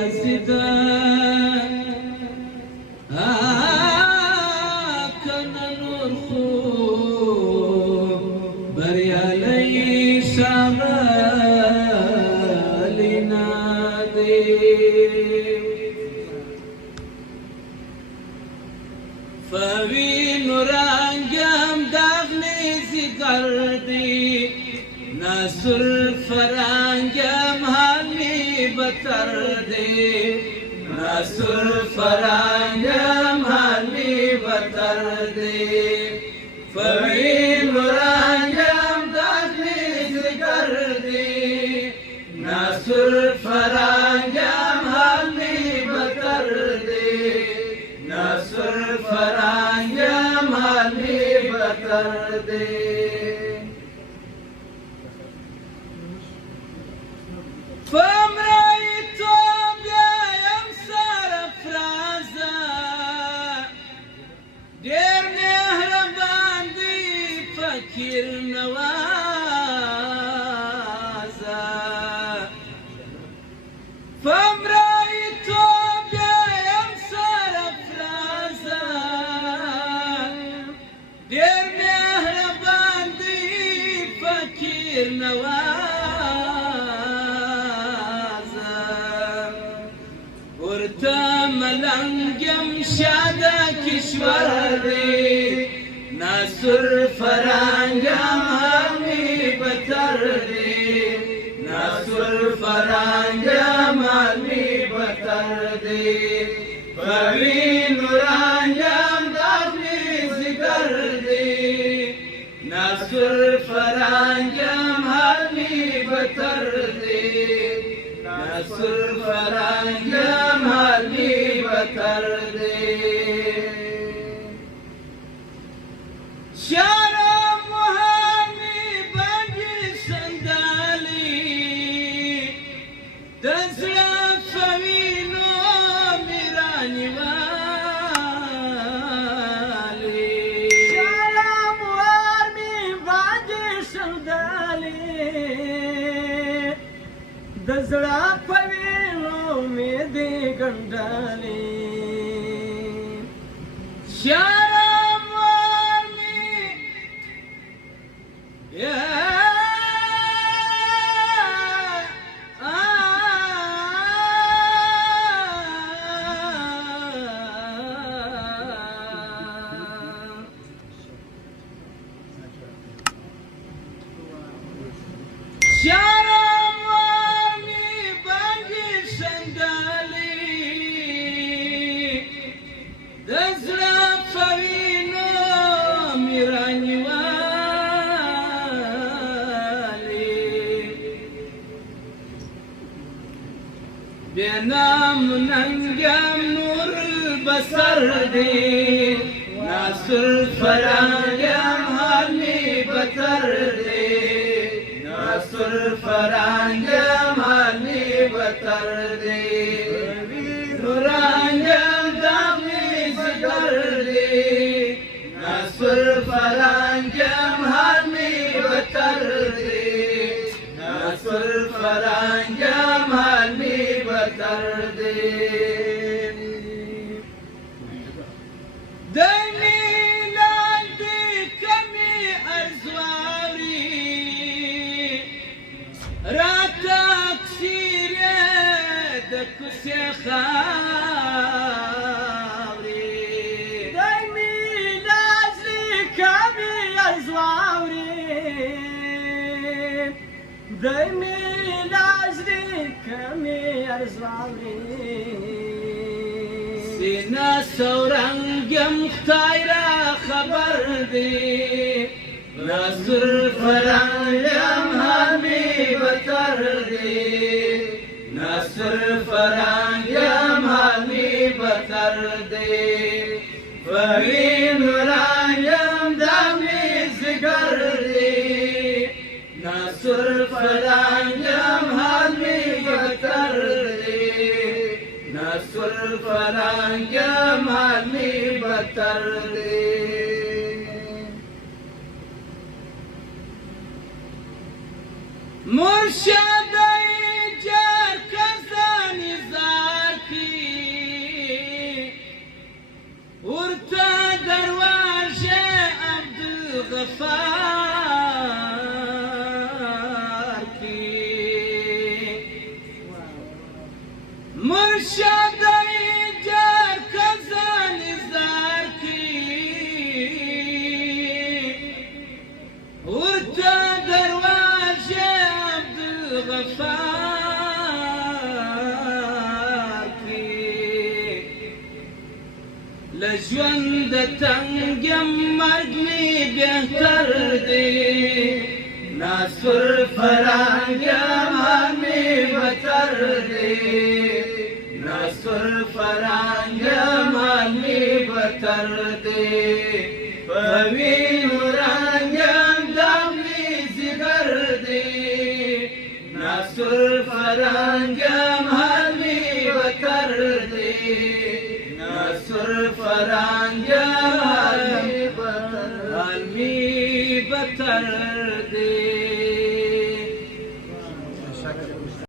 یوازې ده کنه نور خو بریالی ښاغلی نه دی فوینو رنگم دغلی زیگر دی ناصر فرنگم حالی بتر دی ناصر فرنگم حالی بتر دی فوینو رنگم دغلی زیگر دی ناصر فرنگم حالی بتر دی ناصر فرنگم حالی بتر دی فمرای تو بیایم سرفرازه ډېر مهربان دی فقیر نوازه فمرای تو بیایم سرفرازه ډېر مهربان دی فقیر نوازه ملنگم شاده کشور دی ناصر فرنگم همی بتر دی ناصر فرنگم همی بتر دی فوینو رنگم دغلی زیگر دی ناصر فرنگم همی بتر دی ناصر فرنگم حالی بتر دی شارم مهمی بگی سندالی دزلا فوینو میرانی والی شارم مهمی بگی سندالی دزلا فوینو میدی گندالی شارم ورمی بینام ننگم نور البصر دی ناصر فرنگم حالی بتر دی ناصر فرنگم حالی بتر دی نورانگم دغلی زیگر دی ناصر فرنگم حالی بتر دی ناصر فرنگم حالی بتر دی دنی لاندی کمی ارزواری را تکسیر دکسی خاوری دنی لاندی کمی ارزواری دنی لاندی کمی ارزواری سینا سورنگم خدای را خبر دی ناصر فرنگم همی بتر دی ناصر فرنگم همی بتر دی فوینو رنگم دمی زیگر دی ناصر فرنگم همی بتر دی ناصر فرنگم همی بتر دی مرشد جر کزانی زار مرشدی جار کزانی زار کی ورتا درواجه عبدالغفار کی لجوند تنگم مرگ می بهتر دی ناصر فرنگم همی بتر دی ناصر فرنگم همی بتر دی فوین رنگم دمی زگر دی ناصر فرنگم همی بتر دی ناصر فرنگم همی بتر دی